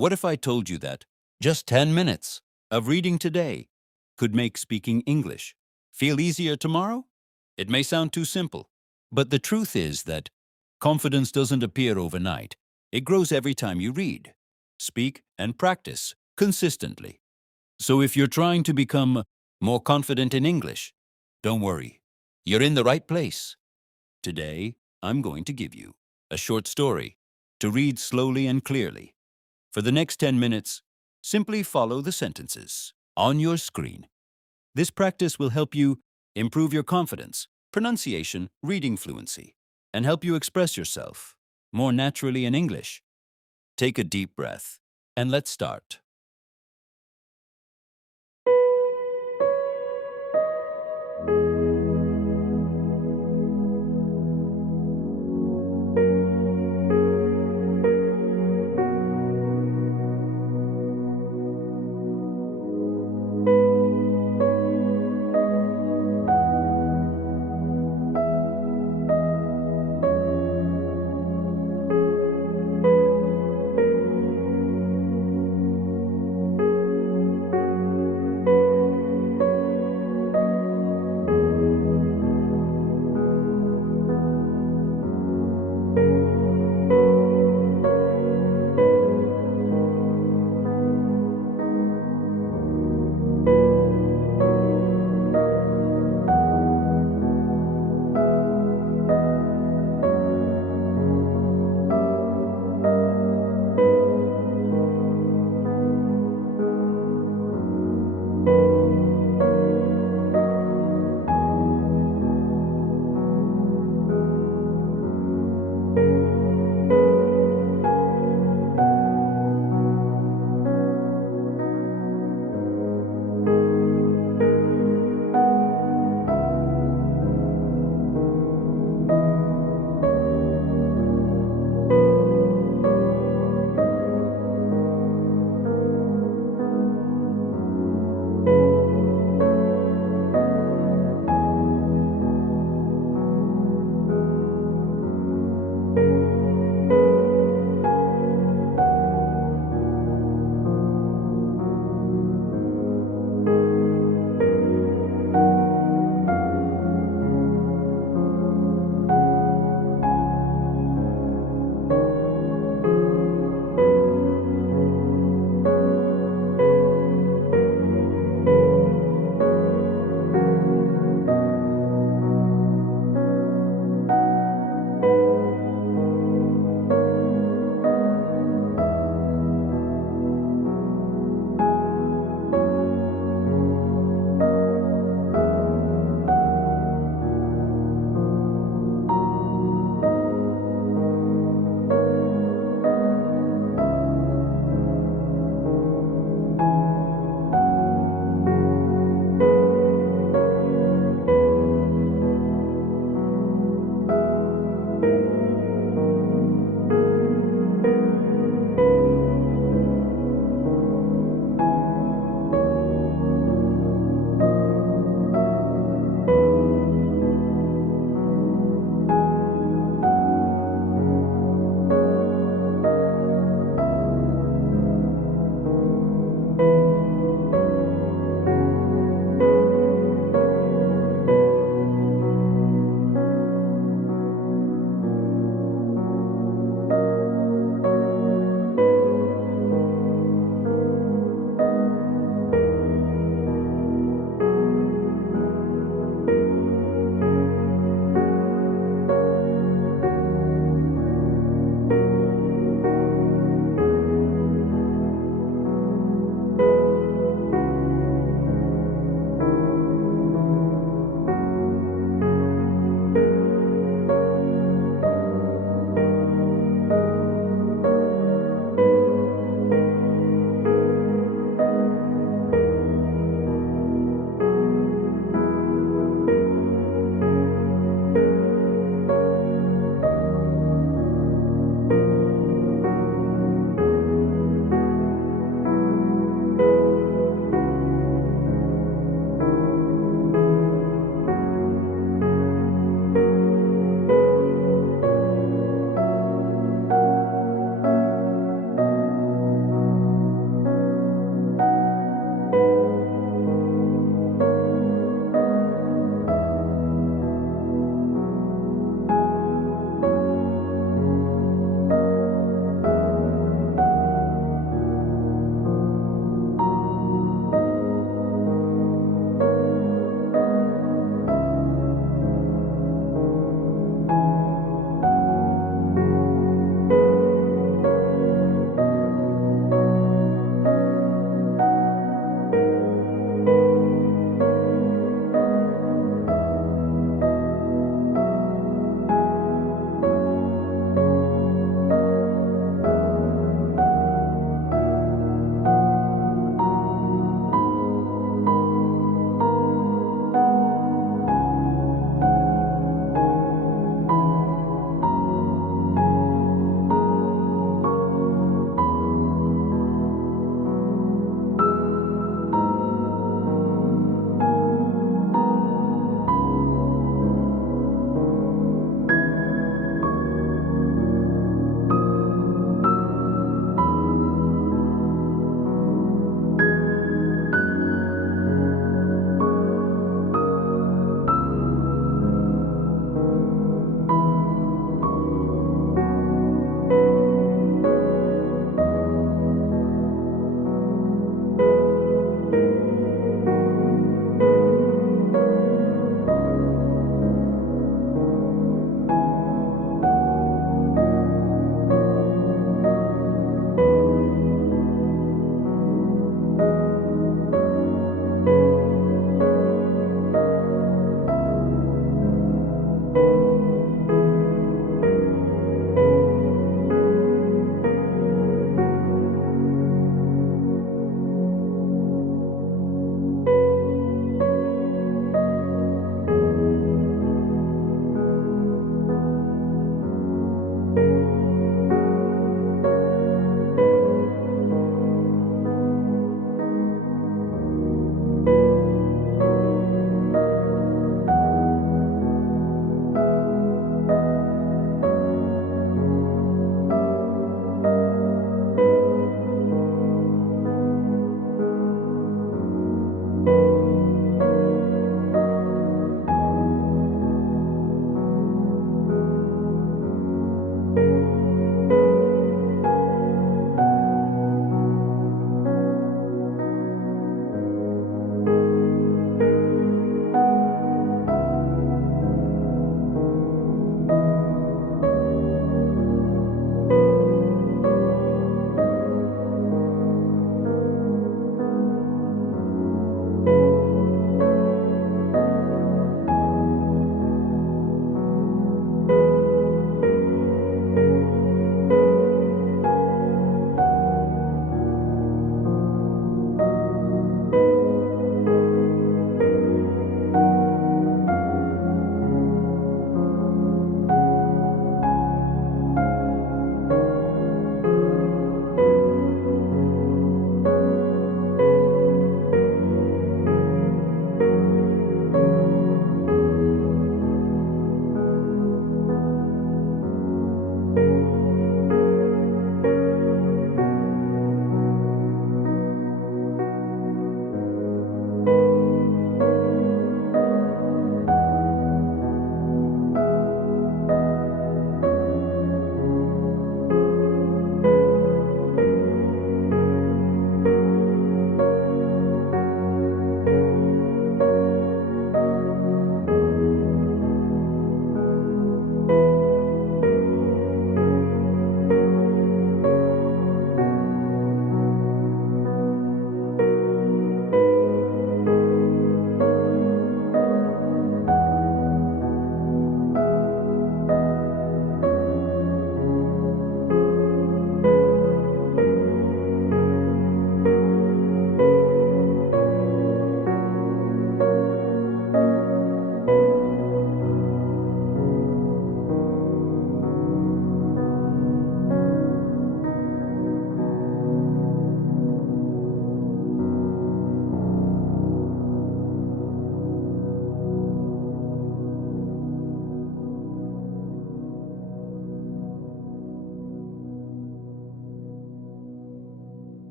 What if I told you that just 10 minutes of reading today could make speaking English feel easier tomorrow? It may sound too simple, but the truth is that confidence doesn't appear overnight. It grows every time you read, speak, and practice consistently. So if you're trying to become more confident in English, don't worry. You're in the right place. Today, I'm going to give you a short story to read slowly and clearly. For the next 10 minutes, simply follow the sentences on your screen. This practice will help you improve your confidence, pronunciation, reading fluency, and help you express yourself more naturally in English. Take a deep breath, and let's start.